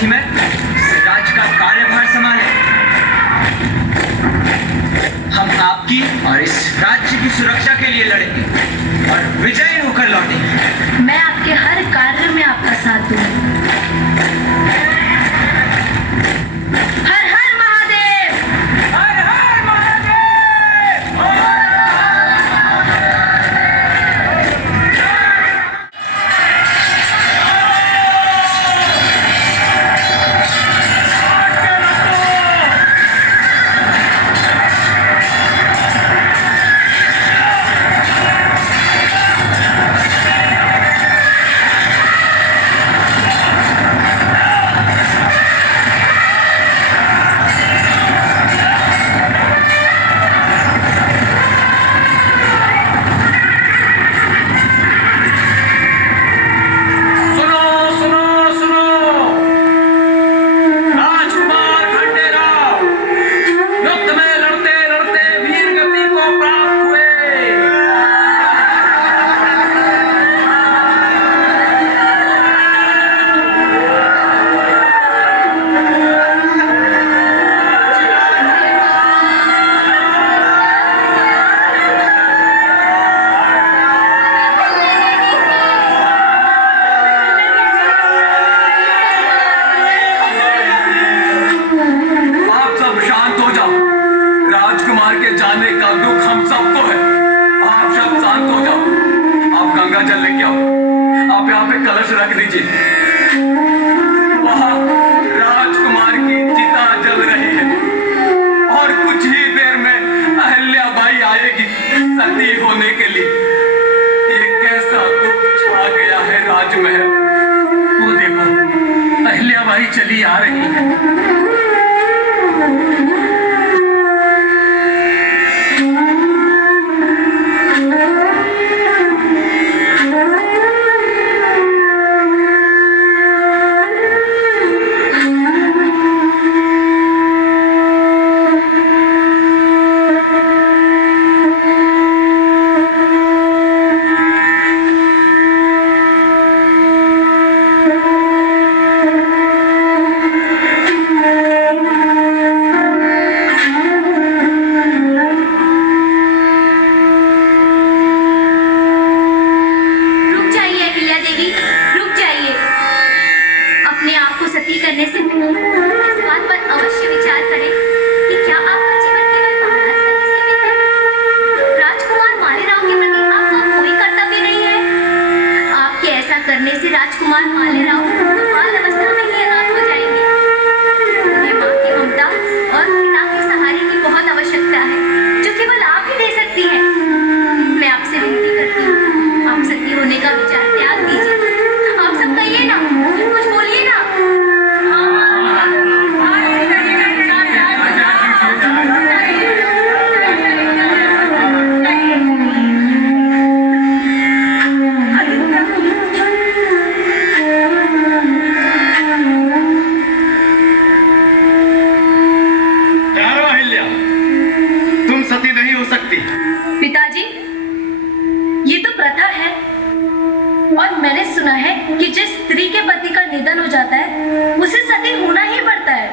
सखी मैं राज्य का कार्यभार संभाले। हम आपकी और इस राज्य की सुरक्षा के लिए लड़ेंगे और विजयी होकर लौटेंगे। मैं आपके हर कार्य में आपका साथ दूंगी। हर हर महादेव, हर हर महादेव। रख दीजिए। वहां राजकुमार की चिता जल रही है और कुछ ही देर में अहिल्याबाई आएगी सती होने के लिए। ये कैसा दुख छा गया है राजमहल। वो देखो अहिल्याबाई चली आ रही है। राजकुमार मालेराव तो बाल अवस्था में ही अनाथ हो जाएंगे। उन्हें मां की ममता और पिता के सहारे की बहुत आवश्यकता है, जो केवल आप ही दे सकती हैं। मैं आपसे विनती करती हूँ, आप सती होने का विचार त्याग दीजिए। आप सब कहिए ना, कुछ बोलिए ना। पिताजी, ये तो प्रथा है और मैंने सुना है कि जिस स्त्री के पति का निधन हो जाता है उसे सती होना ही पड़ता है।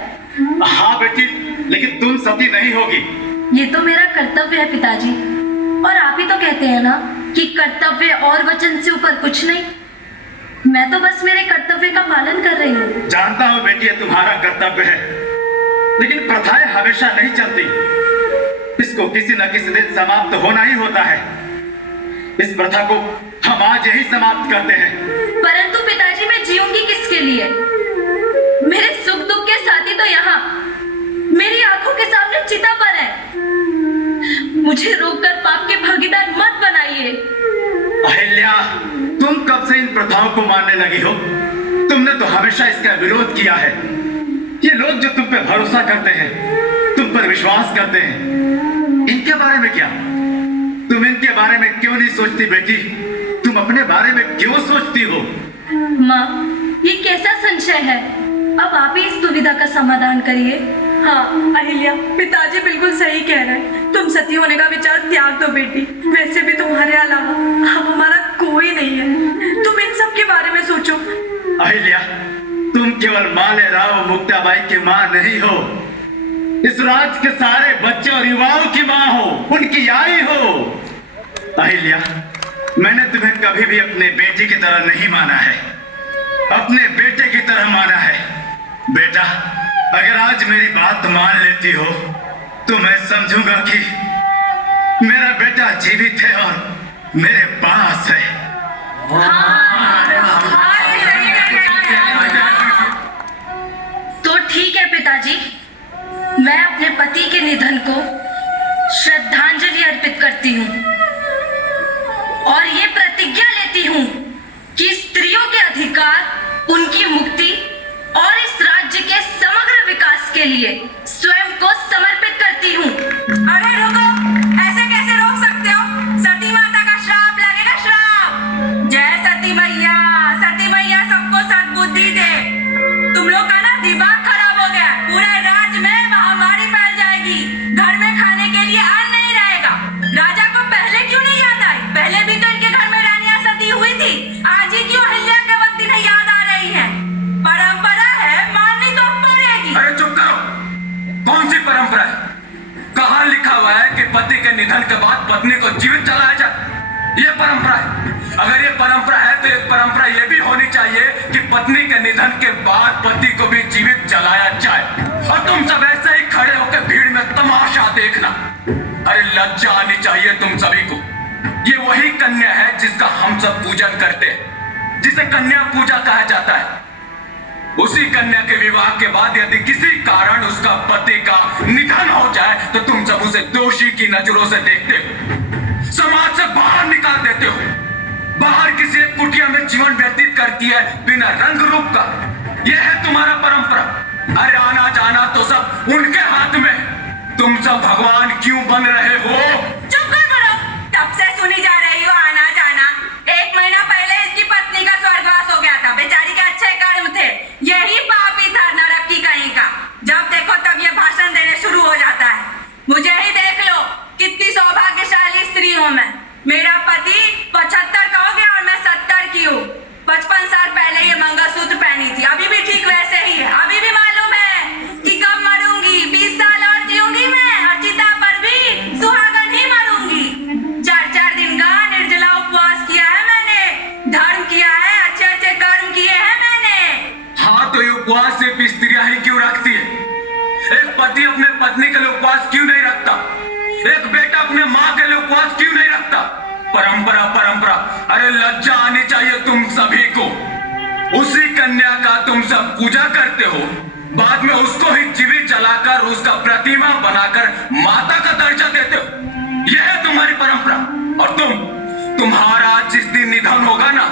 हाँ बेटी, लेकिन तुम सती नहीं होगी। ये तो मेरा कर्तव्य है पिताजी, और आप ही तो कहते हैं ना कि कर्तव्य और वचन से ऊपर कुछ नहीं। मैं तो बस मेरे कर्तव्य का पालन कर रही हूँ। जानता हूँ बेटी, ये तुम्हारा कर्तव्य है, लेकिन प्रथाएं हमेशा नहीं चलती। इसको किसी न किसी दिन समाप्त होना ही होता है। इस प्रथा को हम आज यही समाप्त करते हैं। परंतु पिताजी, मैं जीऊंगी किसके लिए? मेरे सुख दुख के साथी तो यहाँ मेरी आंखों के सामने चिता पर है। मुझे रोककर पाप के भागीदार मत बनाइए। अहिल्या, तुम कब से इन प्रथाओं को मानने लगी हो? तुमने तो हमेशा इसका विरोध किया है। ये लोग जो तुम पे भरोसा करते हैं, तुम पर विश्वास करते हैं, इनके बारे में क्या? तुम इनके बारे में क्यों नहीं सोचती बेटी? तुम अपने बारे में क्यों सोचती हो? माँ, ये कैसा संशय है? अब आप ही इस दुविधा का समाधान करिए। हाँ अहिल्या, पिताजी बिल्कुल सही कह रहे हैं। तुम सती होने का विचार त्याग दो बेटी। वैसे भी तुम्हारे अलावा अब हमारा कोई नहीं है। तुम इन सब के बारे में सोचो। अहिल्या, तुम केवल माले राव मुक्ताबाई की मां नहीं हो, इस राज्य के सारे बच्चे और युवाओं की मां हो, उनकी आई हो। अहिल्या, मैंने तुम्हें कभी भी अपने बेटी की तरह नहीं माना है, अपने बेटे की तरह माना है। बेटा, अगर आज मेरी बात मान लेती हो तो मैं समझूंगा कि मेरा बेटा जीवित है और मेरे पास है। तो ठीक है पिताजी, मैं अपने पति के निधन को श्रद्धांजलि अर्पित करती हूँ और ये प्रतिज्ञा लेती हूँ कि स्त्रियों के अधिकार, उनकी मुक्ति और इस राज्य के समग्र विकास के लिए स्वयं को समर्पित करती हूँ। अरे रुको, ऐसे कैसे रोक सकते हो? सती माता का श्राप लगेगा, श्राप। जय सती मैया सबको सद्बुद्धि दे। तुम लोग का ना दिमाग खराब हो गया, पूरे राज्य में महामारी फैल जाएगी, घर में खाने के लिए अन्न नहीं रहेगा। राजा को पहले क्यों नहीं याद आई? पहले भी तो इनके घर में रानियां सती हुई थी, आज ही क्यों अहिल्या के वक्त इन्हें याद आ रही है? परंपरा है, माननी तो पड़ेगी। अरे चुप करो, कौन सी परंपरा है? कहाँ लिखा हुआ है कि पति के निधन के बाद पत्नी को जीवित जलाया जाए? ये परंपरा है। अगर ये परंपरा है तो एक परंपरा ये भी होनी चाहिए कि पत्नी के निधन के बाद पति को भी जीवित जलाया जाए। और तुम सब ऐसे ही खड़े होकर भीड़ में तमाशा देखना। अरे लज्जा आनी चाहिए तुम सभी को। ये वही कन्या है जिसका हम सब पूजन करते हैं, जिसे कन्या पूजा कहा जाता है। उसी कन्या के विवाह के बाद यदि किसी कारण उसका पति का निधन हो जाए तो तुम सब उसे दोषी की नजरों से देखते हो, समाज से बाहर निकाल देते हो, बाहर किसी एक कुटिया में जीवन व्यतीत करती है बिना रंग रूप का। यह है तुम्हारा परंपरा। अरे आना जाना तो सब उनके हाथ में। तुम सब भगवान क्यों बन रहे हो? चुप कर बड़ो, तब से सुनी जा रही हो आना जाना। 1 महीना पहले इसकी पत्नी का स्वर्गवास हो गया था, बेचारी के अच्छे कर्म थे। यही पापी था नरक की कहीं का। जब देखो तब ये भाषण देने शुरू हो जाता है। मुझे ही देख लो, कितनी सौभाग्यशाली स्त्री हूँ मैं। मेरा पति 75 का हो गया और मैं 70 की हूँ। 55 साल पहले ये मंगलसूत्र पहनी थी, अभी भी ठीक वैसे ही है। अभी भी मालूम है कि कब मरूंगी। 20 साल और जीऊंगी मैं, और चिता पर भी सुहागन ही मरूंगी। 4-4 दिन का निर्जला उपवास किया है मैंने, धर्म किया है, अच्छे अच्छे कर्म किए हैं मैंने। हाँ, तो ये उपवास सिर्फ स्त्रियां ही क्यों रखती है? एक पति अपने पत्नी के लिए उपवास क्यों नहीं रखता? एक बेटा अपने माँ के लिए उपवास क्यों नहीं रखता? परंपरा परंपरा। अरे लज्जा आनी चाहिए तुम सभी को। उसी कन्या का तुम सब पूजा करते हो, बाद में उसको ही जीवित जलाकर उसका प्रतिमा बनाकर माता का दर्जा देते हो। यह है तुम्हारी परंपरा। और तुम्हारा जिस दिन निधन होगा ना,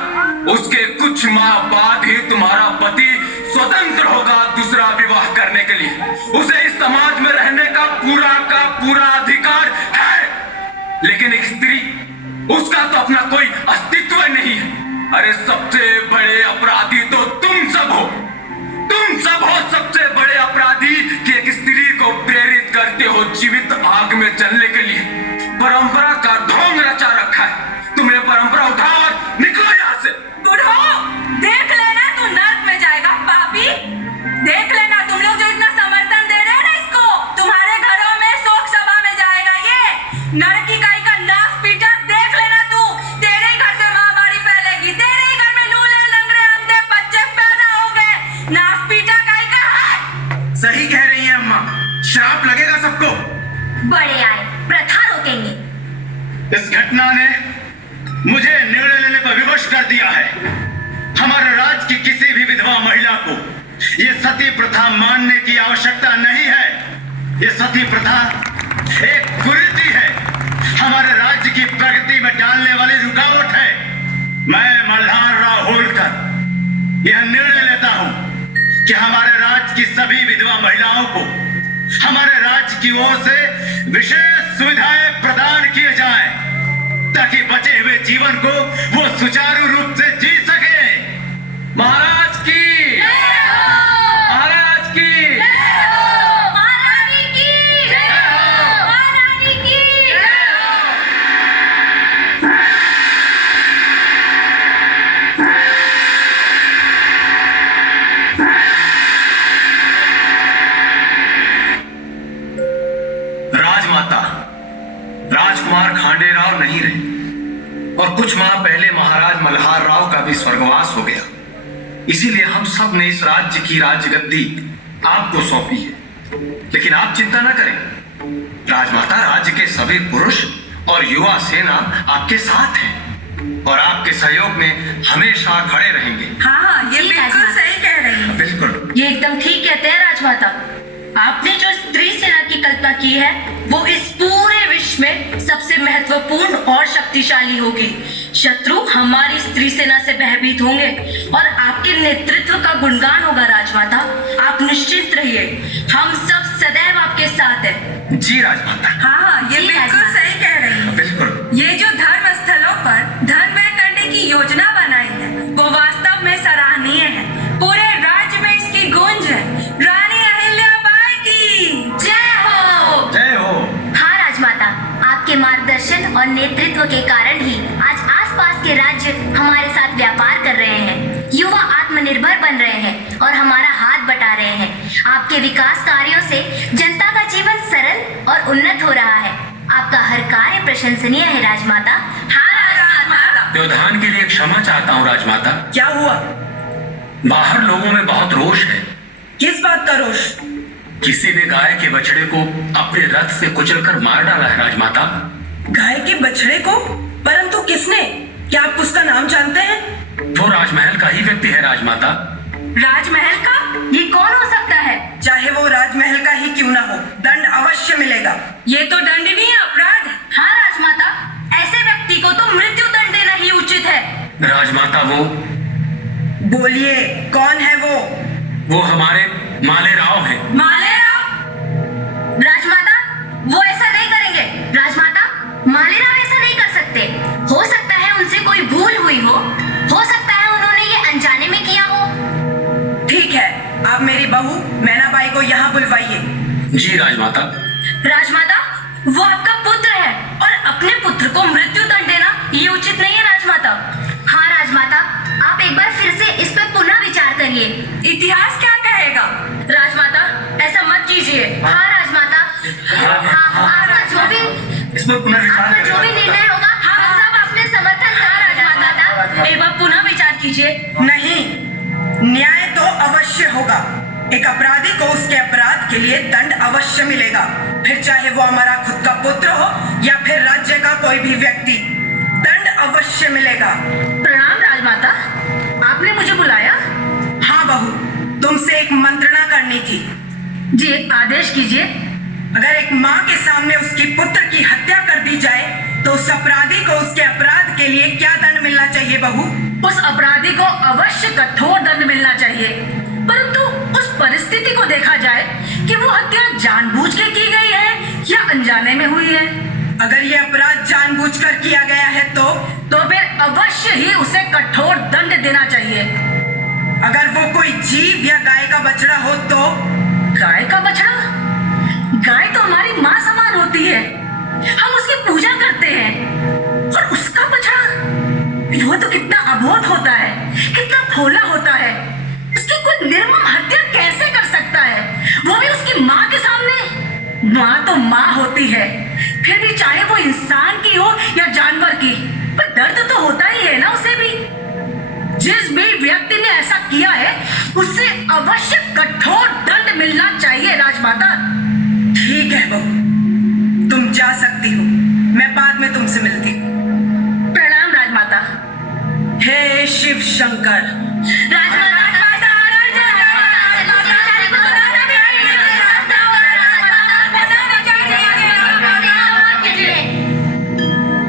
उसके कुछ माह बाद ही तुम्हारा पति स्वतंत्र होगा दूसरा विवाह करने के लिए। उसे इस समाज में रहने का पूरा अधिकार है। लेकिन एक स्त्री, उसका तो अपना कोई अस्तित्व नहीं है। अरे सबसे बड़े अपराधी तो तुम सब हो। तुम सब हो सबसे बड़े अपराधी कि एक स्त्री को प्रेरित करते हो जीवित आग में जलने के लिए। परंपरा का ढोंग रचा रखा है। तुम्हें परंपरा उठाओ और निकलो यहाँ से। बुढ़ो, देख लेना तू नर्क में जाएगा पापी। देख लेना तुम लोग जो इतना समर्थन दे रहे हैं ना इसको, तुम्हारे घरों में शोक सभा में जाएगा ये नरक की गाय का नाक पीटा। देख लेना तू, तेरे ही घर से महामारी फैलेगी, तेरे ही घर में लूले लंगड़े अंधे बच्चे पैदा होंगे। नाक पीटा गाय का है। सही कह रही है अम्मा, श्राप लगेगा सबको। बड़े आए, प्रथा रोकेंगे। इस घटना ने मुझे निर्णय लेने पर विवश कर दिया है। हमारे राज्य की किसी भी विधवा महिला को यह सती प्रथा मानने की आवश्यकता नहीं है। यह सती प्रथा एक कुरीति है, हमारे राज्य की प्रगति में डालने वाली रुकावट है। मैं मल्हार राव होलकर यह निर्णय लेता हूं कि हमारे राज्य की सभी विधवा महिलाओं को हमारे राज्य की ओर से विशेष सुविधाएं प्रदान किए जाएं, ताकि बचे हुए जीवन को वो सुचारू रूप से जी सके। महाराज की, महाराज की, महारानी की, महारानी की। जय ही रहे और कुछ माह पहले महाराज मल्हार राव का भी स्वर्गवास हो गया। इसीलिए हम सब ने इस राज्य की राजगद्दी आपको सौंपी है। लेकिन आप चिंता न करें, राजमाता, राज्य के सभी पुरुष और युवा सेना आपके साथ हैं और आपके सहयोग में हमेशा खड़े रहेंगे। हाँ, ये जी, बिल्कुल राजमाता। सही कह रही हैं। बिल्कुल। ये एकदम ठीक कहते हैं राजमाता। आपने जो स्त्री सेना की कल्पना की है वो इस पूरे विश्व में सबसे महत्वपूर्ण और शक्तिशाली होगी। शत्रु हमारी स्त्री सेना से भयभीत होंगे और आपके नेतृत्व का गुणगान होगा राजमाता। आप निश्चिंत रहिए, हम सब सदैव आपके साथ हैं। जी राजमाता। हाँ, ये जी, बिल्कुल राजमाता। सही कह रही हैं। बिल्कुल। ये जो धर्म स्थलों पर धन व्यय करने की योजना बनाई है वो वास्तव में सराहनीय है। पूरे राज्य में इसकी गूंज है। रानी अहिल्याबाई की जय हो। जय हो। हाँ राजमाता, आपके मार्गदर्शन और नेतृत्व के कारण ही आज आसपास के राज्य हमारे साथ व्यापार कर रहे हैं, युवा आत्मनिर्भर बन रहे हैं और हमारा हाथ बटा रहे हैं। आपके विकास कार्यों से जनता का जीवन सरल और उन्नत हो रहा है। आपका हर कार्य प्रशंसनीय है राजमाता। हाँ राजमाता। व्यवधान के लिए क्षमा चाहता हूँ राजमाता। क्या हुआ? बाहर लोगों में बहुत रोष है। किस बात का रोष? किसी ने गाय के बछड़े को अपने रथ से कुचलकर मार डाला है राजमाता। गाय के बछड़े को? परंतु किसने? क्या आप उसका नाम जानते हैं? वो राजमहल का ही व्यक्ति है राजमाता। राजमहल का? ये कौन हो सकता है? चाहे वो राजमहल का ही क्यों ना हो, दंड अवश्य मिलेगा। ये तो दंडनीय अपराध है। हाँ राजमाता, ऐसे व्यक्ति को तो मृत्यु दंड देना ही उचित है। राजमाता, बोलिए, कौन है वो? वो हमारे माले राव हैं। मालेराव? राजमाता, वो ऐसा नहीं करेंगे। राजमाता, मालेराव ऐसा नहीं कर सकते। हो सकता है उनसे कोई भूल हुई हो सकता है उन्होंने ये अनजाने में किया हो। ठीक है, आप मेरी बहू मैनाबाई को यहाँ बुलवाइए। जी राजमाता। राजमाता, वो आपका पुत्र है और अपने पुत्र को मृत्यु दंड देना ये उचित नहीं है राजमाता। हाँ राजमाता, आप एक बार फिर से इस पर पुनः विचार करिए। इतिहास क्या कहेगा? राजमाता, ऐसा मत कीजिए। हाँ राजमाता, आपका जो भी इस पर पुनर्विचार आपका जो भी निर्णय होगा हम सब अपने समर्थन कर राजमाता। एक बार पुनः विचार कीजिए। नहीं, न्याय तो अवश्य होगा। एक अपराधी को उसके अपराध के लिए दंड अवश्य मिलेगा, फिर चाहे वो हमारा खुद का पुत्र हो या फिर राज्य का कोई भी व्यक्ति, दंड अवश्य मिलेगा। प्रणाम राजमाता, आपने मुझे बुलाया? हाँ बहू, तुमसे एक मंत्रणा करनी थी। जी, आदेश कीजिए। अगर एक माँ के सामने उसकी पुत्र की हत्या कर दी जाए तो उस अपराधी को उसके अपराध के लिए क्या दंड मिलना चाहिए बहू? उस अपराधी को अवश्य कठोर दंड मिलना चाहिए, परंतु उस परिस्थिति को देखा जाए कि वो हत्या जानबूझ के की गई है या अनजाने में हुई है। अगर ये अपराध जानबूझकर किया गया है तो फिर अवश्य ही उसे कठोर दंड देना चाहिए। अगर वो कोई जीव या गाय का बछड़ा हो तो? गाय का बछड़ा? गाय तो हमारी माँ समान होती है, हम उसकी पूजा करते हैं। और उसका बछड़ा, वो तो कितना अबोध होता है, कितना भोला होता है। उसकी कोई निर्मम हत्या कैसे कर सकता है, वो भी उसकी माँ के सामने? माँ तो माँ होती है, फिर भी चाहे वो इंसान की हो या जानवर की, पर दर्द तो होता ही है ना उसे भी। जिस भी व्यक्ति ने ऐसा किया है उससे अवश्य कठोर दंड मिलना चाहिए राजमाता। ठीक है बहू, तुम जा सकती हो, मैं बाद में तुमसे मिलती हूँ। प्रणाम राजमाता। हे शिव शंकर।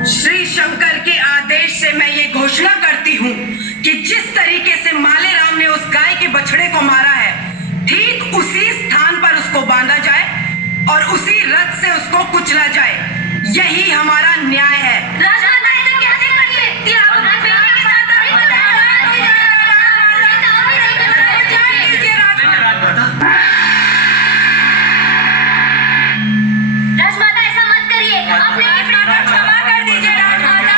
श्री शंकर के आदेश से मैं ये घोषणा करती हूँ कि जिस तरीके से मालेराव ने उस गाय के बछड़े को मारा है, ठीक उसी स्थान पर उसको बांधा जाए और उसी रथ से उसको कुचला जाए। यही हमारा न्याय है। राजमाता, ऐसे कैसे करिए? आप अपने बेटे के साथ राजमाता, ऐसा मत करिए। अपने क्षमा कर दीजिए राजमाता।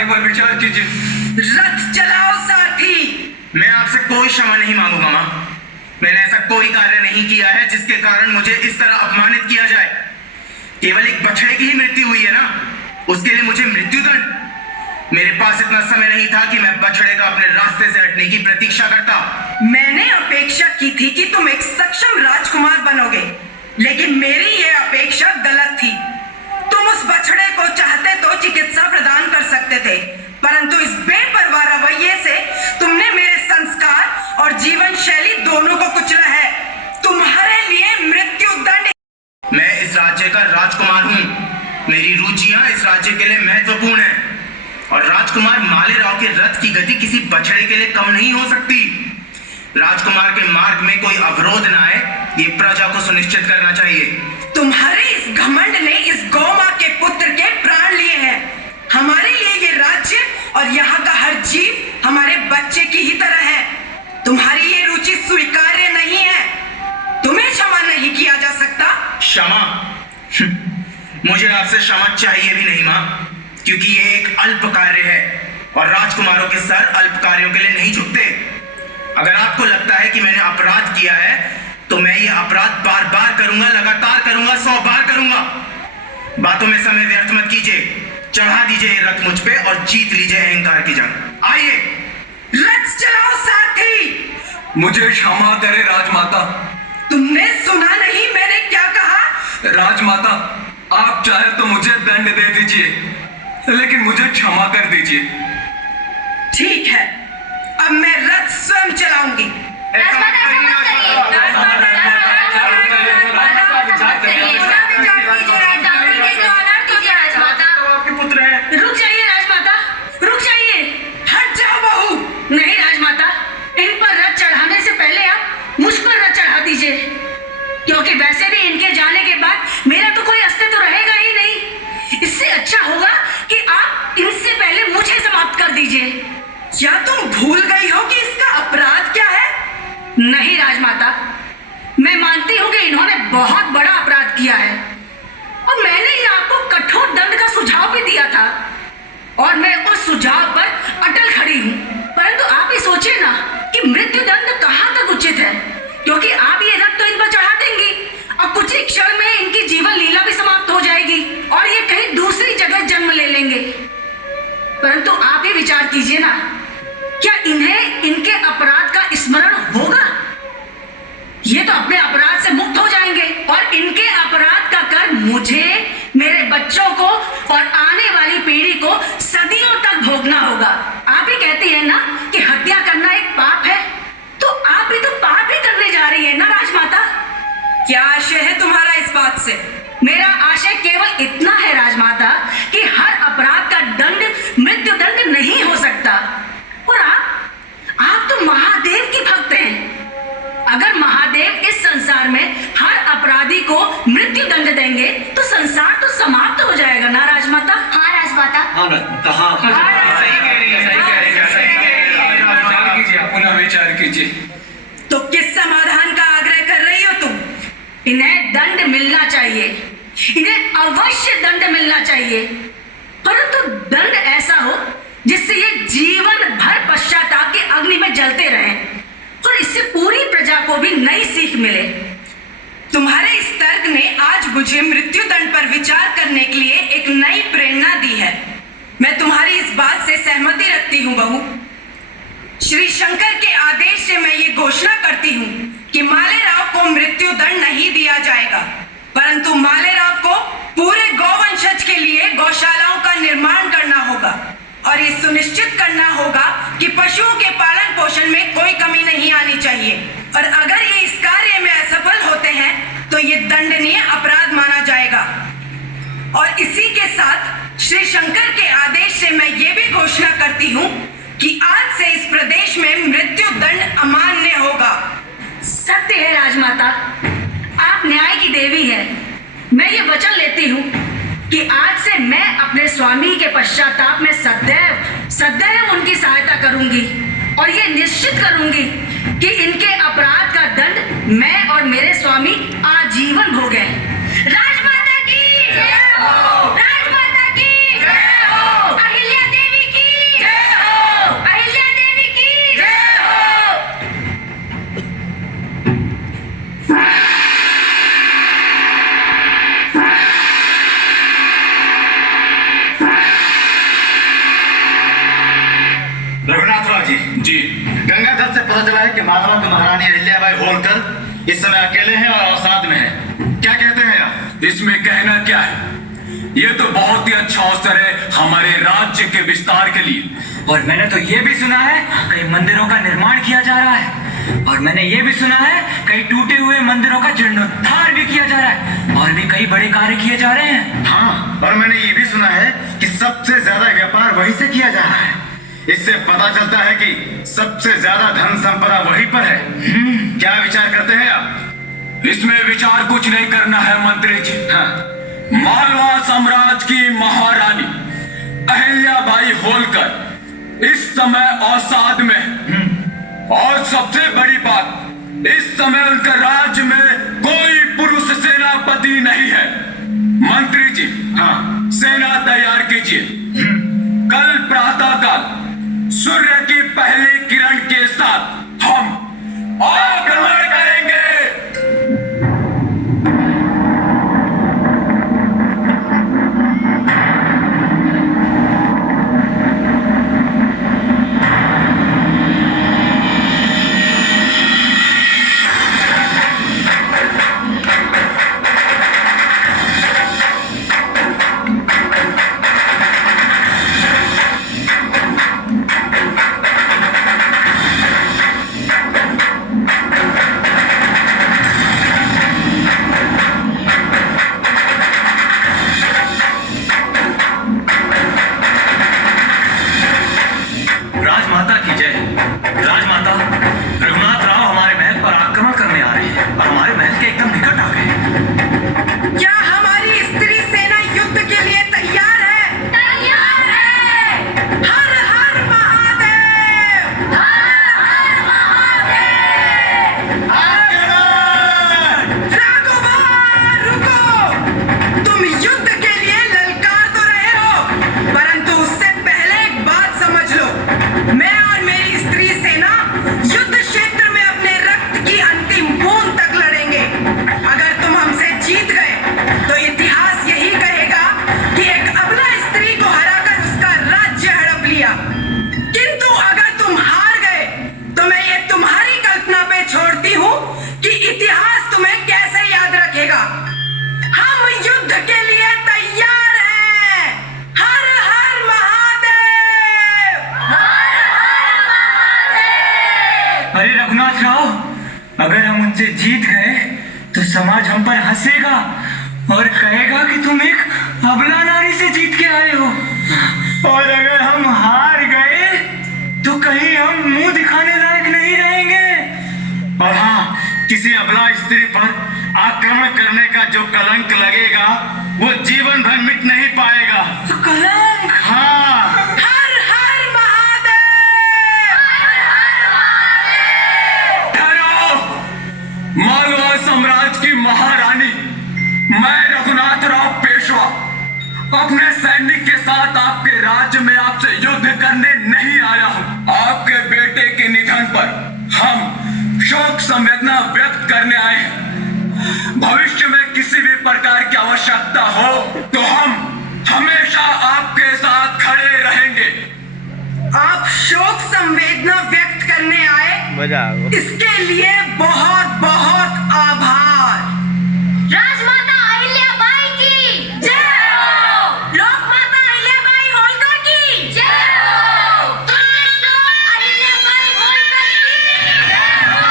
एक बार विचार कीजिए। रथ चलाओ सारथी। मैं आपसे कोई क्षमा नहीं मांगूंगा माँ। मैंने ऐसा कोई कार्य नहीं किया है जिसके कारण मुझे इस तरह अपमानित किया जाए। केवल एक बछड़े की ही मृत्यु हुई है ना, उसके लिए मुझे मृत्युदंड? मेरे पास इतना समय नहीं था कि मैं बछड़े का अपने रास्ते से हटने की प्रतीक्षा करता। मैंने अपेक्षा की थी कि तुम एक सक्षम राजकुमार बनोगे, लेकिन मेरी ये अपेक्षा गलत थी। तुम उस बछड़े को चाहते तो चिकित्सा प्रदान कर सकते थे, परंतु इस बेपरवाह रवैये से तुमने मेरे संस्कार और जीवन शैली दोनों को कुचला है। तुम्हारे लिए मृत्यु दंड। मैं इस राज्य का राजकुमार हूँ। मेरी रुचियां इस राज्य के लिए महत्वपूर्ण हैं, और राजकुमार मालेराव के रथ की गति किसी बछड़े के लिए कम नहीं हो सकती। राजकुमार के मार्ग में कोई अवरोध न आए, ये प्रजा को सुनिश्चित करना चाहिए। तुम्हारे इस घमंड ने इस गौमां के पुत्र के प्राण लिए हैं। हमारे लिए ये राज्य और यहाँ का हर जीव हमारे बच्चे की ही तरह है। तुम्हारी ये रुचि स्वीकार्य नहीं है। तुम्हें क्षमा नहीं किया जा सकता। क्षमा? मुझे आपसे क्षमा चाहिए भी नहीं माँ, क्योंकि ये एक अल्प कार्य है और राजकुमारों के सर अल्प कार्यों के लिए नहीं झुकते। अगर आपको लगता है कि मैंने अपराध किया है, तो मैं ये अपराध बार बार करूंगा, लगातार करूंगा, 100 बार करूंगा। बातों में समय व्यर्थ मत कीजिए। चढ़ा दीजिए ये रथ मुझ पे और जीत लीजिए अहंकार की जंग। आइए, रथ चलाओ सारथी। मुझे क्षमा करे राजमाता। तुमने सुना नहीं मैंने क्या कहा? राजमाता, आप चाहे तो मुझे दंड दे दीजिए, लेकिन मुझे क्षमा कर दीजिए। ठीक है, अब मैं रथ स्वयं चलाऊंगी। राजमाता, ऐसा मत करिए। राजमाता, आपके पुत्र हैं। रुक जाइए राजमाता, रुक जाइए। हट जाओ बहू। नहीं राजमाता, इन पर रथ चढ़ाने से पहले आप मुझ पर रथ चढ़ा दीजिए, क्योंकि वैसे भी इनके जाने के बाद मेरा तो कोई अस्तित्व रहेगा ही नहीं। इससे अच्छा होगा कि आप इनसे पहले मुझे समाप्त कर दीजिए। क्या तुम भूल गई हो कि इसका अपराध क्या है? नहीं राजमाता, मैं मानती हूँ कि इन्होंने बहुत बड़ा अपराध किया है, और मैंने ही आपको कठोर दंड का सुझाव भी दिया था, और मैं उस सुझाव पर अटल खड़ी हूँ। परंतु आप ही सोचिए ना कि मृत्यु दंड कहाँ तक उचित है, क्योंकि आप ये रथ तो इन पर चढ़ा देंगी और कुछ ही क्षण में इनकी जीवन लीला भी समाप्त हो जाएगी और ये कहीं दूसरी जगह जन्म ले लेंगे। परंतु आप ही विचार कीजिए ना, क्या इन्हें इनके अपराध का स्मरण होगा? ये तो अपने अपराध से मुक्त हो जाएंगे और इनके अपराध का कर मुझे, मेरे बच्चों को और आने वाली पीढ़ी को सदियों तक भोगना होगा। आप ही कहती है ना कि हत्या करना एक पाप है, तो आप भी तो पाप ही करने जा रही है ना राजमाता। क्या आशय है तुम्हारा इस बात से? मेरा आशय केवल इतना है राजमाता कि हर अपराध का दंड मृत्यु दंड नहीं हो सकता। और आप तो महादेव की भक्त हैं। अगर महादेव इस संसार में हर अपराधी को मृत्यु दंड देंगे तो संसार तो समाप्त हो जाएगा ना राजमाता। हाँ राजमाता। विचार कीजिए, पुनः विचार कीजिए। तो किस समाधान का आग्रह कर रही हो तुम? इन्हें दंड मिलना चाहिए, इन्हें अवश्य दंड मिलना चाहिए, परंतु दंड ऐसा हो जिससे ये जीवन भर पश्चाताप के अग्नि में जलते रहें और इससे पूरी प्रजा को भी नई सीख मिले। तुम्हारे इस तर्क ने आज मुझे मृत्यु दंड पर विचार करने के लिए एक नई प्रेरणा दी है। मैं तुम्हारी इस बात से सहमति रखती हूँ बहू। श्री शंकर के आदेश से मैं ये घोषणा करती हूँ कि मालेराव को मृत्यु दंड नहीं दिया जाएगा, परंतु मालेराव को पूरे गौवंशज के लिए गौशालाओं का निर्माण करना होगा और ये सुनिश्चित करना होगा कि पशुओं के पालन पोषण में कोई कमी नहीं आनी चाहिए। और अगर ये इस कार्य में असफल होते हैं तो ये दंडनीय अपराध माना जाएगा। और इसी के साथ श्री शंकर के आदेश से मैं ये भी घोषणा करती हूँ कि आज से इस प्रदेश में मृत्यु दंड अमान्य होगा। सत्य है राजमाता, आप न्याय की देवी हैं। मैं ये वचन लेती हूँ कि आज से मैं अपने स्वामी के पश्चाताप में सदैव उनकी सहायता करूंगी और ये निश्चित करूंगी कि इनके अपराध का दंड मैं और मेरे स्वामी आजीवन भोगें। राजमाता की जय हो, राजमाता की जय हो, अहिल्या देवी की जय हो, अहिल्या देवी की जय हो। धर से पता चला है कि मालवा की महारानी अहिल्याबाई होलकर इस समय अकेले हैं और अवसाद में हैं। क्या कहते हैं आप? इसमें कहना क्या है? ये तो बहुत ही अच्छा अवसर है हमारे राज्य के विस्तार के लिए। और मैंने तो ये भी सुना है कई मंदिरों का निर्माण किया जा रहा है, और मैंने ये भी सुना है कई टूटे हुए मंदिरों का जीर्णोद्धार भी किया जा रहा है, और भी कई बड़े कार्य किए जा रहे हैं। हाँ, और मैंने ये भी सुना है कि सबसे ज्यादा व्यापार वहीं से किया जा रहा है। इससे पता चलता है कि सबसे ज्यादा धन संपदा वहीं पर है। क्या विचार करते हैं आप? इसमें विचार कुछ नहीं करना है मंत्री जी। हाँ, मालवा साम्राज्य की महारानी अहिल्याबाई होलकर इस समय अवसाद में है। और सबसे बड़ी बात, इस समय उनके राज्य में कोई पुरुष सेनापति नहीं है। मंत्री जी, हाँ, सेना तैयार कीजिए। कल प्रातःकाल सूर्य की पहली किरण के साथ हम आक्रमण करेंगे। राजमाता की जय। राजमाता, रघुनाथ राव हमारे महल पर आक्रमण करने आ रहे हैं और हमारे महल के एकदम निकट आ गए। क्या हमारी स्त्री सेना युद्ध के लिए तैयार है? तैयार है। हर हर महादेव। हर हर महादेव। राघवान, रुको। तुम युद्ध के लिए ललकार तो रहे हो, परंतु उससे पहले एक बात समझ लो। मैं और मेरी स्त्री सेना युद्ध क्षेत्र में अपने रक्त की अंतिम बूंद तक लड़ेंगे। अगर तुम हमसे जीत गए तो इतिहास यही कहेगा कि एक अबला स्त्री को हराकर उसका राज्य हड़प लिया। किंतु अगर तुम हार गए तो मैं ये तुम्हारी कल्पना पे छोड़ती हूँ कि इतिहास तुम्हें कैसे याद रखेगा। हम युद्ध के लिए तैयार हैं। हर हर महादेव। अरे रघुनाथ राव, अगर हम उनसे जीत गए तो समाज हम पर हंसेगा और कहेगा कि तुम एक अबला नारी से जीत के आए हो, और अगर हम हार गए तो कहीं हम मुंह दिखाने लायक नहीं रहेंगे। और हाँ, किसी अबला स्त्री पर आक्रमण करने का जो कलंक लगेगा वो जीवन भर मिट नहीं पाएगा। कलंक? हाँ, हर हर महादेव। ठहरो। मालवा साम्राज्य की महारानी, मैं रघुनाथ राव पेशवा अपने सैनिक के साथ आपके राज्य में आपसे युद्ध करने नहीं आया हूं। आपके बेटे के निधन पर हम शोक संवेदना व्यक्त करने आए हैं। भविष्य में किसी भी प्रकार की आवश्यकता हो तो हम हमेशा आपके साथ खड़े रहेंगे। आप शोक संवेदना व्यक्त करने आए, इसके लिए बहुत बहुत आभार। राजमाता अहिल्याबाई की जय हो। लोकमाता अहिल्याबाई होलकर की जय हो। अहिल्याबाई होलकर की जय हो।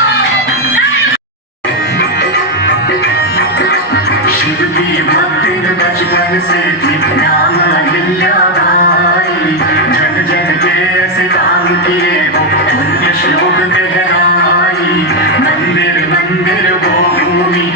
शिव की भक्ति बचपन से थी, नाम अहिल्याबाई। जन जन के ऐसे काम किए वो, उनके श्लोक कहराई। मंदिर मंदिर वो भूमि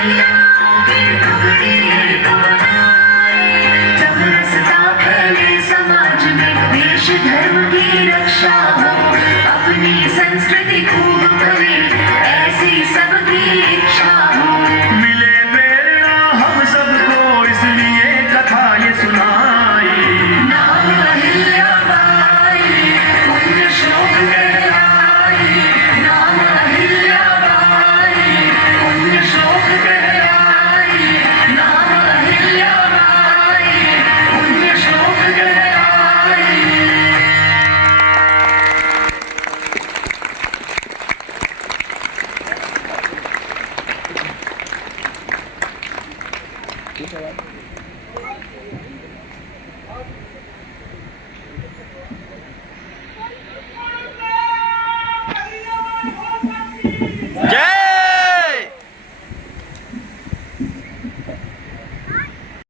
की टुकड़ी एक बनाए, तब रसता फैले समाज में, देश धर्म की रक्षा हो, अपनी संस्कृति खूब फले, ऐसी सबकी इच्छा हो। मिले प्रेरणा हम सबको, इसलिए कथा ये सुनाई। नाम अहिल्याबाई, पुण्य श्लोक कहलाई, नाम अहिल्याबाई, पुण्य श्लोक कहलाई, नाम अहिल्याबाई, पुण्य श्लोक कहलाई।